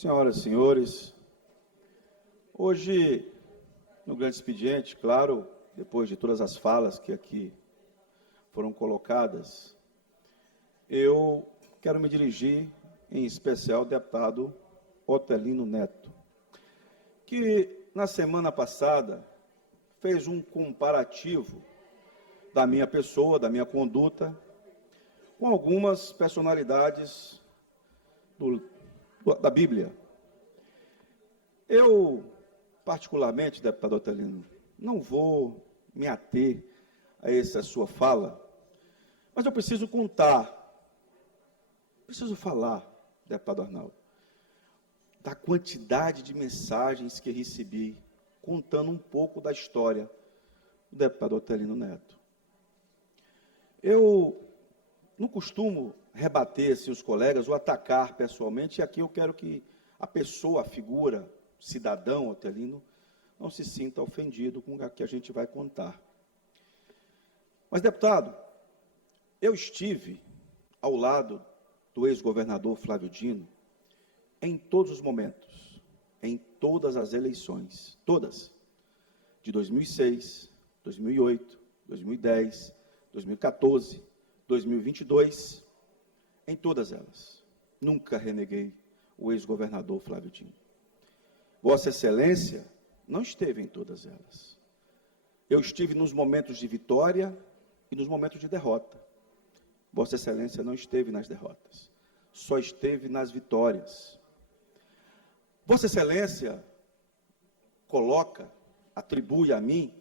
Senhoras e senhores, hoje, no grande expediente, claro, depois de todas as falas que aqui foram colocadas, eu quero me dirigir, em especial, ao deputado Otelino Neto, que, na semana passada, fez um comparativo da minha pessoa, da minha conduta, com algumas personalidades da Bíblia. Eu, particularmente, deputado Otelino, não vou me ater a essa sua fala, mas eu preciso falar, deputado Arnaldo, da quantidade de mensagens que recebi, contando um pouco da história do deputado Otelino Neto. Eu não costumo rebater assim, os colegas ou atacar pessoalmente, e aqui eu quero que a pessoa, a figura, o cidadão Otelino, não se sinta ofendido com o que a gente vai contar. Mas, deputado, eu estive ao lado do ex-governador Flávio Dino em todos os momentos, em todas as eleições, todas, de 2006, 2008, 2010, 2014, 2022, em todas elas. Nunca reneguei o ex-governador Flávio Dino. Vossa Excelência não esteve em todas elas. Eu estive nos momentos de vitória e nos momentos de derrota. Vossa Excelência não esteve nas derrotas, só esteve nas vitórias. Vossa Excelência atribui a mim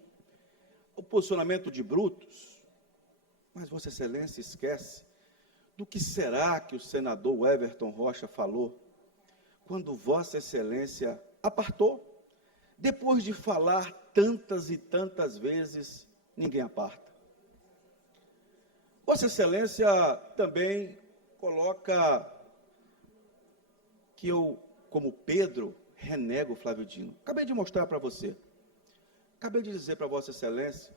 o posicionamento de brutos, mas Vossa Excelência esquece do que será que o senador Everton Rocha falou quando Vossa Excelência apartou. Depois de falar tantas e tantas vezes, ninguém aparta. Vossa Excelência também coloca que eu, como Pedro, renego Flávio Dino. Acabei de mostrar para você. Acabei de dizer para Vossa Excelência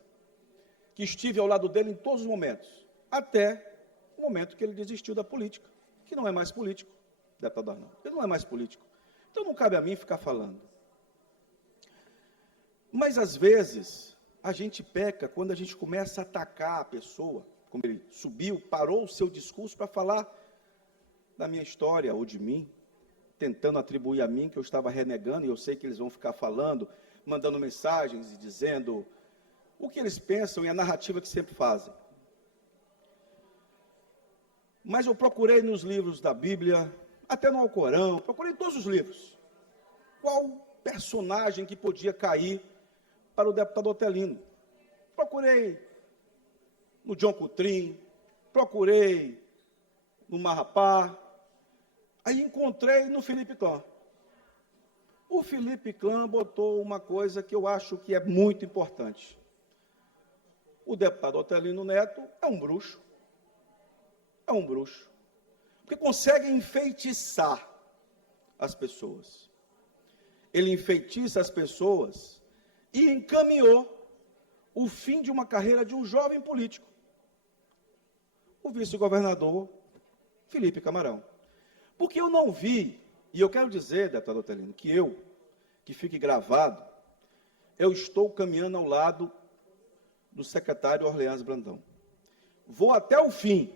que estive ao lado dele em todos os momentos, até o momento que ele desistiu da política, que não é mais político, deputado Arnaldo. Ele não é mais político. Então não cabe a mim ficar falando. Mas, às vezes, a gente peca quando a gente começa a atacar a pessoa, como ele subiu, parou o seu discurso para falar da minha história ou de mim, tentando atribuir a mim que eu estava renegando, e eu sei que eles vão ficar falando, mandando mensagens e dizendo o que eles pensam e a narrativa que sempre fazem. Mas eu procurei nos livros da Bíblia, até no Alcorão, procurei em todos os livros, qual personagem que podia cair para o deputado Otelino. Procurei no John Coutrin, procurei no Marrapá, aí encontrei no Felipe Clã. O Felipe Clã botou uma coisa que eu acho que é muito importante. O deputado Otelino Neto é um bruxo. É um bruxo. Porque consegue enfeitiçar as pessoas. Ele enfeitiça as pessoas e encaminhou o fim de uma carreira de um jovem político, o vice-governador Felipe Camarão. Porque eu não vi, e eu quero dizer, deputado Otelino, que fique gravado, eu estou caminhando ao lado do secretário Orleans Brandão. Vou até o fim,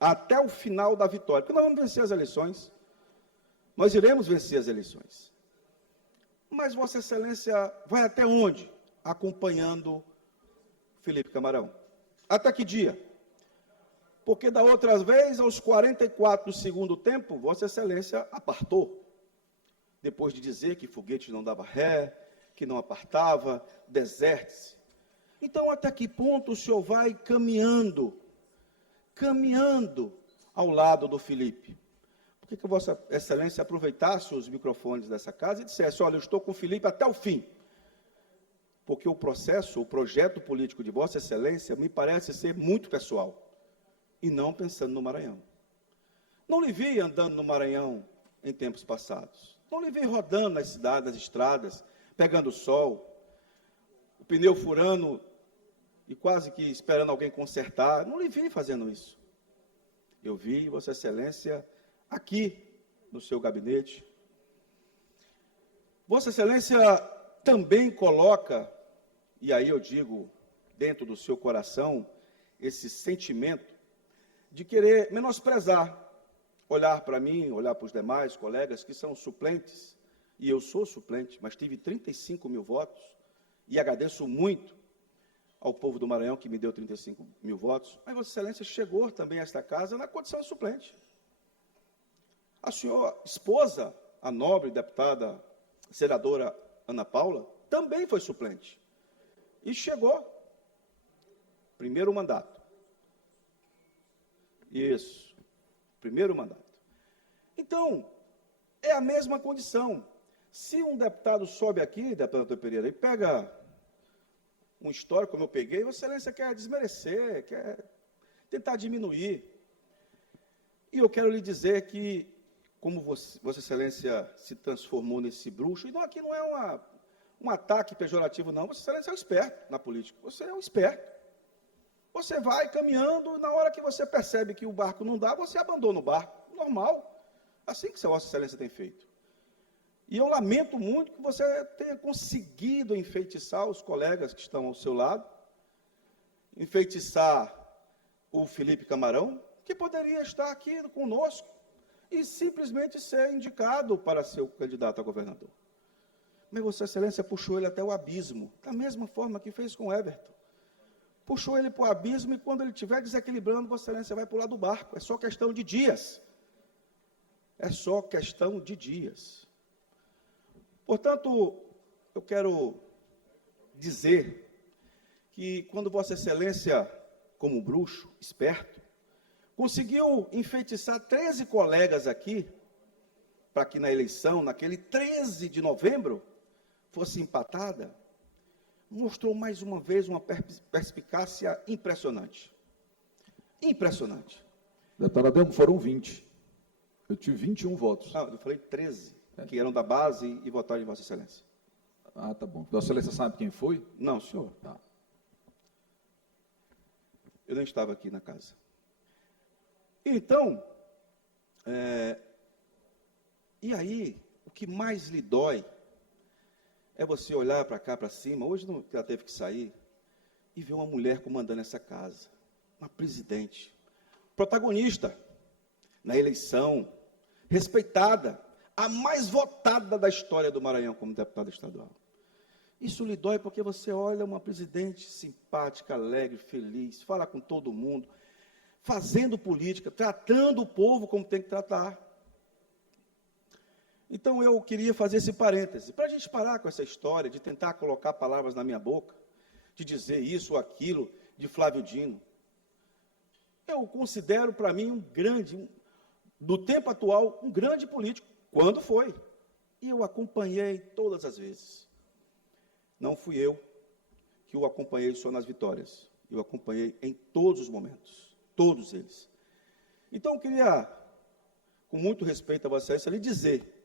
até o final da vitória, porque nós vamos vencer as eleições, nós iremos vencer as eleições. Mas Vossa Excelência vai até onde? Acompanhando Felipe Camarão. Até que dia? Porque da outra vez, aos 44 do segundo tempo, Vossa Excelência apartou. Depois de dizer que foguete não dava ré, que não apartava, deserte-se. Então, até que ponto o senhor vai caminhando ao lado do Felipe? Por que Vossa Excelência aproveitasse os microfones dessa casa e dissesse, olha, eu estou com o Felipe até o fim? Porque o projeto político de Vossa Excelência me parece ser muito pessoal, e não pensando no Maranhão. Não lhe vi andando no Maranhão em tempos passados. Não lhe vi rodando nas cidades, nas estradas, pegando sol, o pneu furando e quase que esperando alguém consertar. Não lhe vi fazendo isso. Eu vi Vossa Excelência aqui no seu gabinete, Vossa Excelência também coloca, e aí eu digo, dentro do seu coração, esse sentimento de querer menosprezar, olhar para mim, olhar para os demais colegas que são suplentes, e eu sou suplente, mas tive 35 mil votos, e agradeço muito ao povo do Maranhão que me deu 35 mil votos, mas Vossa Excelência chegou também a esta casa na condição de suplente. A senhora esposa, a nobre deputada, senadora Ana Paula, também foi suplente. E chegou. Primeiro mandato. Isso. Primeiro mandato. Então, é a mesma condição. Se um deputado sobe aqui, deputado Antônio Pereira, e pega um histórico como eu peguei, Vossa Excelência quer desmerecer, quer tentar diminuir. E eu quero lhe dizer que, como Vossa Excelência se transformou nesse bruxo, e não, aqui não é um ataque pejorativo, não. Vossa Excelência é um esperto na política. Você é um esperto. Você vai caminhando, e na hora que você percebe que o barco não dá, você abandona o barco. Normal. Assim que Vossa Excelência tem feito. E eu lamento muito que você tenha conseguido enfeitiçar os colegas que estão ao seu lado, enfeitiçar o Felipe Camarão, que poderia estar aqui conosco, e simplesmente ser indicado para ser o candidato a governador. Mas Vossa Excelência puxou ele até o abismo, da mesma forma que fez com o Everton. Puxou ele para o abismo e quando ele estiver desequilibrando, Vossa Excelência vai pular do barco. É só questão de dias. É só questão de dias. Portanto, eu quero dizer que quando Vossa Excelência, como bruxo, esperto, conseguiu enfeitiçar 13 colegas aqui, para que na eleição, naquele 13 de novembro, fosse empatada, mostrou mais uma vez uma perspicácia impressionante. Impressionante. Deputado Adelmo, foram 20. Eu tive 21 votos. Não, eu falei 13, que eram da base e votaram em Vossa Excelência. Ah, tá bom. Vossa Excelência sabe quem foi? Não, senhor. Tá. Eu não estava aqui na casa. Então, e aí, o que mais lhe dói é você olhar para cá, para cima, hoje não, ela teve que sair, e ver uma mulher comandando essa casa, uma presidente, protagonista na eleição, respeitada, a mais votada da história do Maranhão como deputada estadual. Isso lhe dói porque você olha uma presidente simpática, alegre, feliz, fala com todo mundo, fazendo política, tratando o povo como tem que tratar. Então, eu queria fazer esse parêntese, para a gente parar com essa história de tentar colocar palavras na minha boca, de dizer isso ou aquilo, de Flávio Dino. Eu considero, para mim, do tempo atual, um grande político, quando foi. E eu acompanhei todas as vezes. Não fui eu que o acompanhei só nas vitórias. Eu acompanhei em todos os momentos, todos eles. Então, eu queria, com muito respeito a Vossa Excelência, lhe dizer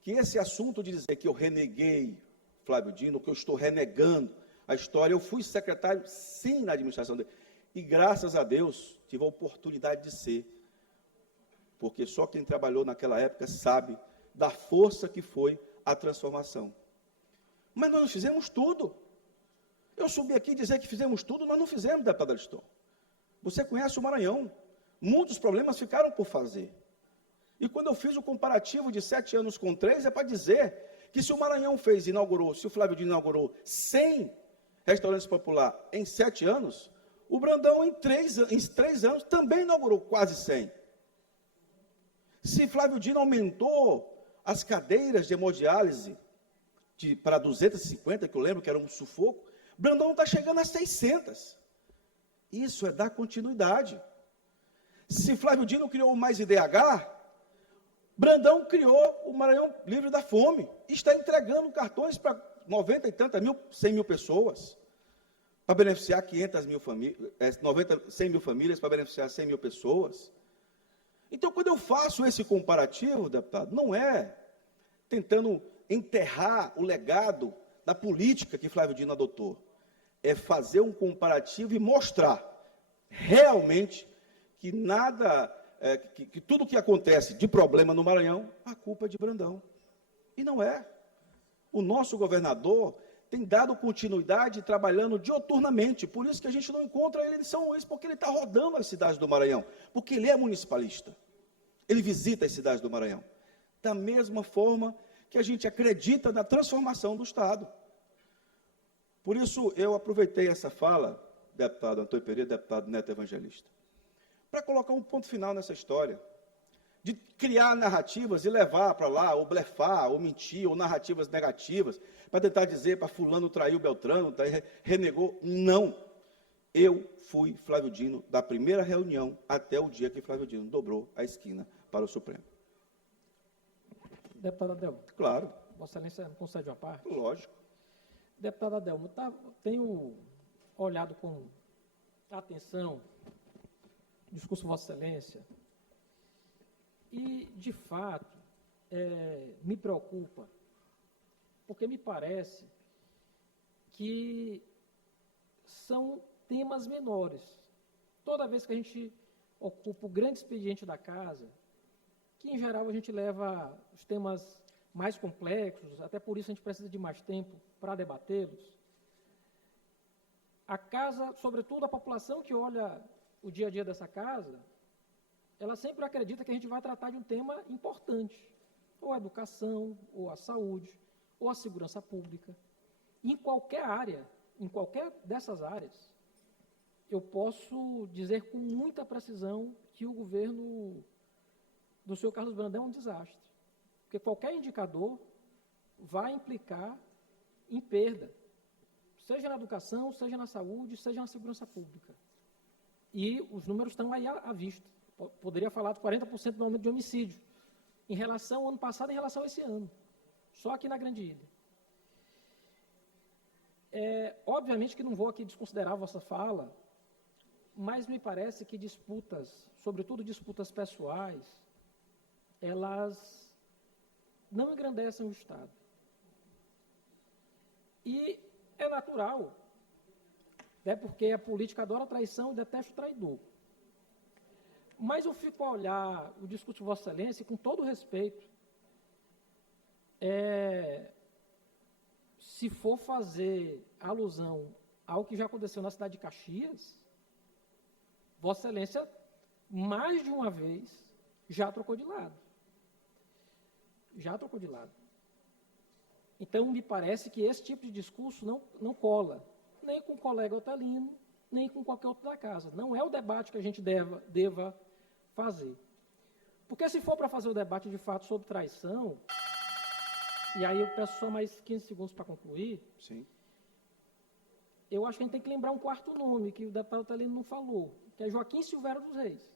que esse assunto de dizer que eu reneguei Flávio Dino, que eu estou renegando a história, eu fui secretário, sim, na administração dele. E, graças a Deus, tive a oportunidade de ser. Porque só quem trabalhou naquela época sabe da força que foi a transformação. Mas nós não fizemos tudo. Eu subi aqui dizer que fizemos tudo, nós não fizemos, deputado Ariston. Você conhece o Maranhão. Muitos problemas ficaram por fazer. E quando eu fiz o comparativo de 7 anos com 3, é para dizer que se o Maranhão se o Flávio Dino inaugurou 100 restaurantes populares em 7 anos, o Brandão em 3 anos também inaugurou quase 100. Se Flávio Dino aumentou as cadeiras de hemodiálise para 250, que eu lembro que era um sufoco, Brandão está chegando a 600. Isso é dar continuidade. Se Flávio Dino criou mais IDH, Brandão criou o Maranhão Livre da Fome. Está entregando cartões para 90 e tantas mil, 100 mil pessoas, para beneficiar 500 mil famílias, 100 mil famílias, para beneficiar 100 mil pessoas. Então, quando eu faço esse comparativo, deputado, não é tentando enterrar o legado da política que Flávio Dino adotou. É fazer um comparativo e mostrar realmente que que tudo que acontece de problema no Maranhão, a culpa é de Brandão. E não é. o nosso governador tem dado continuidade trabalhando dioturnamente, por isso que a gente não encontra ele em São Luís, porque ele está rodando as cidades do Maranhão, porque ele é municipalista, ele visita as cidades do Maranhão, da mesma forma que a gente acredita na transformação do Estado. Por isso, eu aproveitei essa fala, deputado Antônio Pereira, deputado Neto Evangelista, para colocar um ponto final nessa história, de criar narrativas e levar para lá, ou blefar, ou mentir, ou narrativas negativas, para tentar dizer para fulano traiu Beltrano, renegou. Não. Eu fui Flávio Dino da primeira reunião até o dia que Flávio Dino dobrou a esquina para o Supremo. Deputado Adelmo. Claro. Vossa Excelência concede uma parte? Lógico. Deputado Adelmo, tenho olhado com atenção o discurso de Vossa Excelência e, de fato, me preocupa, porque me parece que são temas menores. Toda vez que a gente ocupa o grande expediente da casa, que, em geral, a gente leva os temas mais complexos, até por isso a gente precisa de mais tempo para debatê-los, a casa, sobretudo a população que olha o dia a dia dessa casa, ela sempre acredita que a gente vai tratar de um tema importante, ou a educação, ou a saúde, ou a segurança pública. E em qualquer área, em qualquer dessas áreas, eu posso dizer com muita precisão que o governo do senhor Carlos Brandão é um desastre. Porque qualquer indicador vai implicar em perda, seja na educação, seja na saúde, seja na segurança pública. E os números estão aí à vista. Poderia falar de 40% do aumento de homicídio em relação ao ano passado, em relação a esse ano. Só aqui na Grande Ilha. Obviamente que não vou aqui desconsiderar a vossa fala, mas me parece que disputas, sobretudo disputas pessoais, elas não engrandecem o Estado. E é natural, porque a política adora traição e detesta o traidor. Mas eu fico a olhar o discurso de Vossa Excelência, com todo respeito, se for fazer alusão ao que já aconteceu na cidade de Caxias, Vossa Excelência, mais de uma vez, já trocou de lado. Já trocou de lado. Então, me parece que esse tipo de discurso não cola, nem com o colega Otelino, nem com qualquer outro da casa. Não é o debate que a gente deva fazer. Porque se for para fazer o debate, de fato, sobre traição, e aí eu peço só mais 15 segundos para concluir. Sim. Eu acho que a gente tem que lembrar um quarto nome, que o deputado Otelino não falou, que é Joaquim Silvério dos Reis.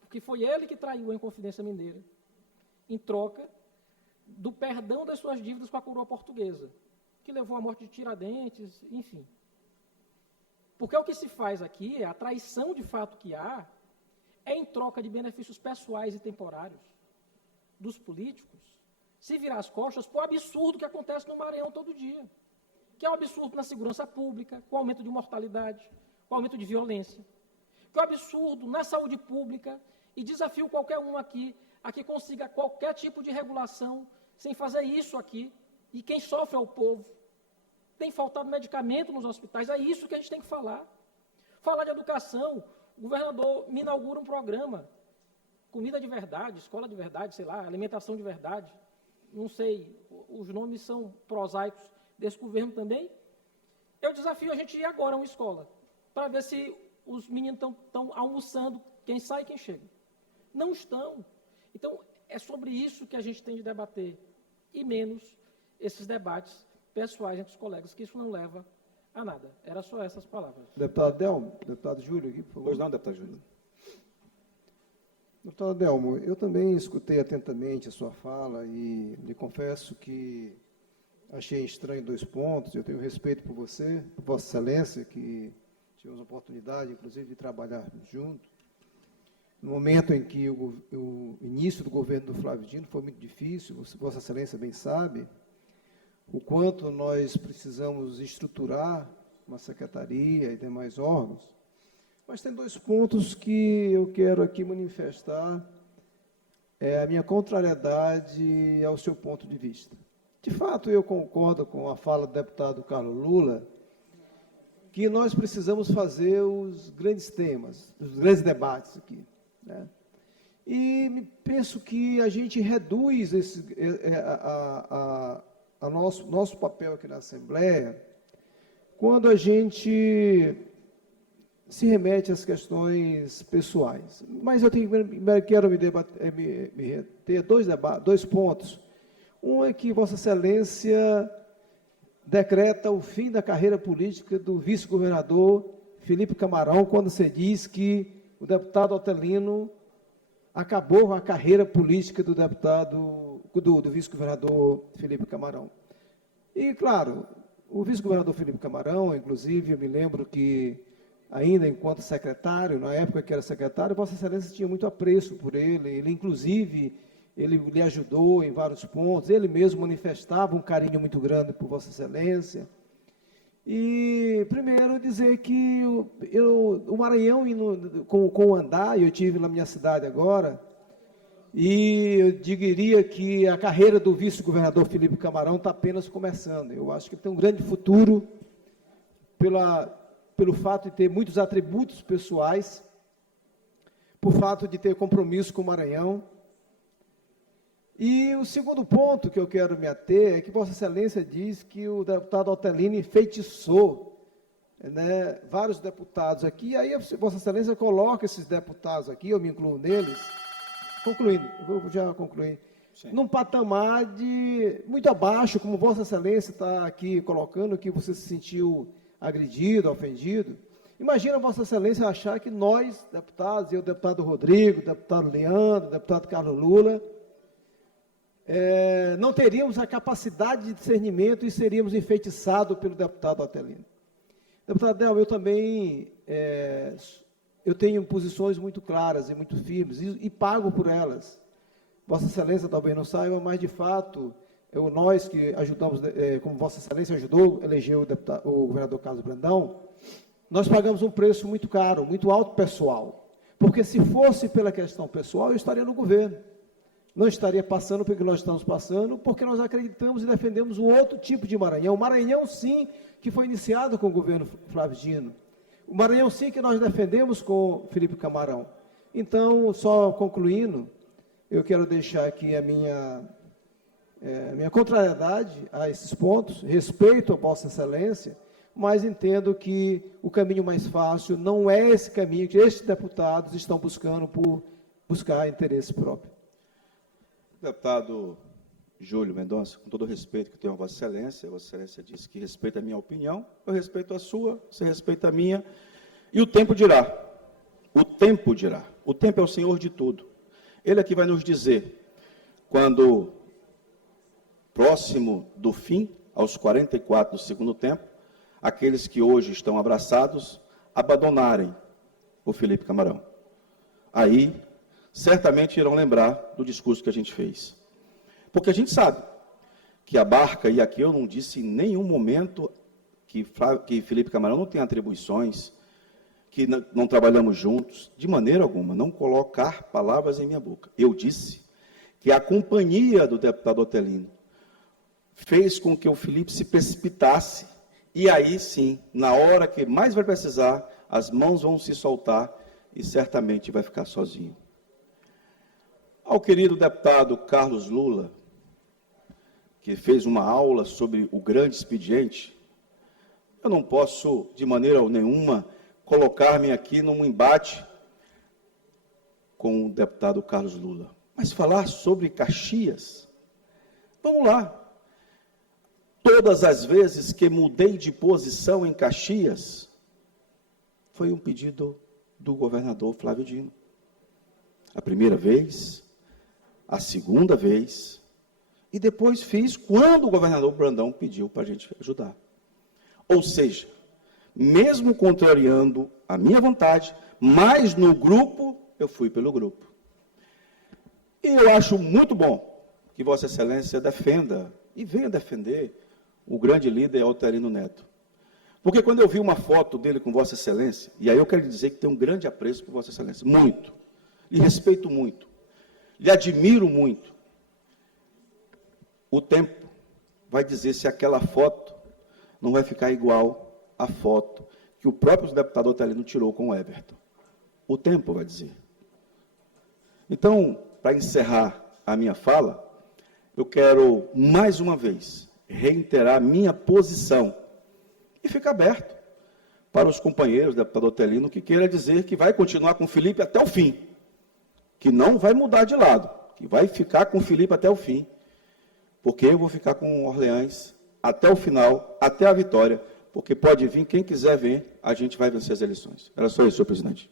Porque foi ele que traiu a Inconfidência Mineira, em troca do perdão das suas dívidas com a coroa portuguesa, que levou à morte de Tiradentes, enfim. Porque o que se faz aqui, a traição de fato que há, é em troca de benefícios pessoais e temporários dos políticos, se virar as costas para o absurdo que acontece no Maranhão todo dia, que é um absurdo na segurança pública, com aumento de mortalidade, com aumento de violência, que é um absurdo na saúde pública, e desafio qualquer um aqui a que consiga qualquer tipo de regulação sem fazer isso aqui, e quem sofre é o povo. Tem faltado medicamento nos hospitais, é isso que a gente tem que falar. Falar de educação, o governador me inaugura um programa, comida de verdade, escola de verdade, sei lá, alimentação de verdade, não sei, os nomes são prosaicos desse governo também. Eu desafio a gente ir agora a uma escola, para ver se os meninos estão almoçando, quem sai e quem chega. Não estão. Então, é sobre isso que a gente tem de debater, e menos esses debates pessoais entre os colegas, que isso não leva a nada. Era só essas palavras. Deputado Adelmo, deputado Júlio aqui, por favor. Pois não, deputado Júlio. Deputado Adelmo, eu também escutei atentamente a sua fala e lhe confesso que achei estranho 2 pontos. Eu tenho respeito por você, por Vossa Excelência, que tivemos a oportunidade, inclusive, de trabalhar junto. No momento em que o início do governo do Flávio Dino foi muito difícil, Vossa Excelência bem sabe, o quanto nós precisamos estruturar uma secretaria e demais órgãos. Mas tem 2 pontos que eu quero aqui manifestar a minha contrariedade ao seu ponto de vista. De fato, eu concordo com a fala do deputado Carlos Lula, que nós precisamos fazer os grandes temas, os grandes debates aqui, né? E penso que a gente reduz nosso papel aqui na Assembleia quando a gente se remete às questões pessoais. Mas eu quero me reter dois pontos. Um é que Vossa Excelência decreta o fim da carreira política do vice-governador Felipe Camarão, quando você diz que o deputado Otelino acabou com a carreira política do vice-governador Felipe Camarão. E, claro, o vice-governador Felipe Camarão, inclusive, eu me lembro que, ainda enquanto secretário, na época que era secretário, Vossa Excelência tinha muito apreço por ele, inclusive, ele lhe ajudou em vários pontos, ele mesmo manifestava um carinho muito grande por Vossa Excelência. E, primeiro, dizer que o Maranhão, com o andar, eu estive na minha cidade agora, e eu diria que a carreira do vice-governador Felipe Camarão está apenas começando. Eu acho que ele tem um grande futuro pelo fato de ter muitos atributos pessoais, por fato de ter compromisso com o Maranhão. E o segundo ponto que eu quero me ater é que Vossa Excelência diz que o deputado Otelino enfeitiçou, né, vários deputados aqui, e aí Vossa Excelência coloca esses deputados aqui, eu me incluo neles, concluindo, eu vou já concluir, num patamar muito abaixo, como Vossa Excelência está aqui colocando, que você se sentiu agredido, ofendido. Imagina Vossa Excelência achar que nós, deputados, o deputado Rodrigo, o deputado Leandro, o deputado Carlos Lula, não teríamos a capacidade de discernimento e seríamos enfeitiçados pelo deputado Otelino. Deputado Del, eu também eu tenho posições muito claras e muito firmes e pago por elas. Vossa Excelência talvez não saiba, mas de fato, nós que ajudamos, como Vossa Excelência ajudou, elegeu o governador Carlos Brandão, nós pagamos um preço muito caro, muito alto pessoal, porque se fosse pela questão pessoal, eu estaria no governo. Não estaria passando pelo que nós estamos passando, porque nós acreditamos e defendemos um outro tipo de Maranhão. O Maranhão, sim, que foi iniciado com o governo Flávio Dino. O Maranhão, sim, que nós defendemos com Felipe Camarão. Então, só concluindo, eu quero deixar aqui a minha contrariedade a esses pontos, respeito a Vossa Excelência, mas entendo que o caminho mais fácil não é esse caminho que estes deputados estão buscando por buscar interesse próprio. Deputado Júlio Mendonça, com todo o respeito que tenho a Vossa Excelência disse que respeita a minha opinião, eu respeito a sua, você respeita a minha, e o tempo dirá, o tempo dirá, o tempo é o Senhor de tudo. Ele é que vai nos dizer, quando próximo do fim, aos 44 do segundo tempo, aqueles que hoje estão abraçados, abandonarem o Felipe Camarão. Aí, certamente irão lembrar do discurso que a gente fez. Porque a gente sabe que a barca, e aqui eu não disse em nenhum momento que Felipe Camarão não tem atribuições, que não trabalhamos juntos, de maneira alguma, não colocar palavras em minha boca. Eu disse que a companhia do deputado Otelino fez com que o Felipe se precipitasse, e aí sim, na hora que mais vai precisar, as mãos vão se soltar e certamente vai ficar sozinho. Ao querido deputado Carlos Lula, que fez uma aula sobre o grande expediente, eu não posso, de maneira nenhuma, colocar-me aqui num embate com o deputado Carlos Lula. Mas falar sobre Caxias, vamos lá. Todas as vezes que mudei de posição em Caxias, foi um pedido do governador Flávio Dino. A primeira vez, a segunda vez, e depois fiz quando o governador Brandão pediu para a gente ajudar. Ou seja, mesmo contrariando a minha vontade, mas no grupo, eu fui pelo grupo. E eu acho muito bom que Vossa Excelência defenda, e venha defender, o grande líder Otelino Neto. Porque quando eu vi uma foto dele com Vossa Excelência, e aí eu quero dizer que tenho um grande apreço por Vossa Excelência, muito, e respeito muito. lhe admiro muito. O tempo vai dizer se aquela foto não vai ficar igual à foto que o próprio deputado Otelino tirou com o Everton. O tempo vai dizer. Então, para encerrar a minha fala, eu quero, mais uma vez, reiterar minha posição e ficar aberto para os companheiros, deputado Otelino, que queira dizer que vai continuar com o Felipe até o fim, que não vai mudar de lado, que vai ficar com o Felipe até o fim, porque eu vou ficar com o Orleans até o final, até a vitória, porque pode vir quem quiser ver, a gente vai vencer as eleições. Era só isso, senhor presidente.